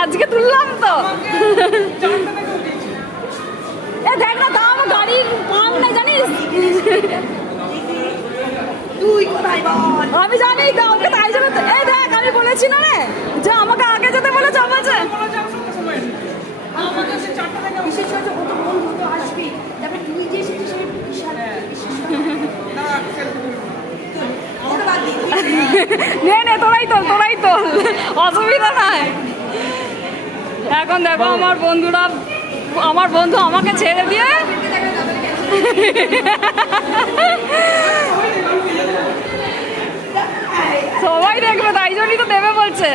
আজকে তুললাম তো। এ দেখ না, তাও আমার গাড়ির পাম নাই জানিস। আমি জানি তো, ওকে তাই জন্য তো। এই দেখ, আমি বলেছি না রে যে আমাকে আগে যেতে বলেছে। আমাকে নে নে, তোরাই তোল, অসুবিধা নাই। এখন দেখো আমার বন্ধু আমাকে ছেড়ে দিয়ে সবাই দেখবে, তাই জন্যই তো দেবে বলছে।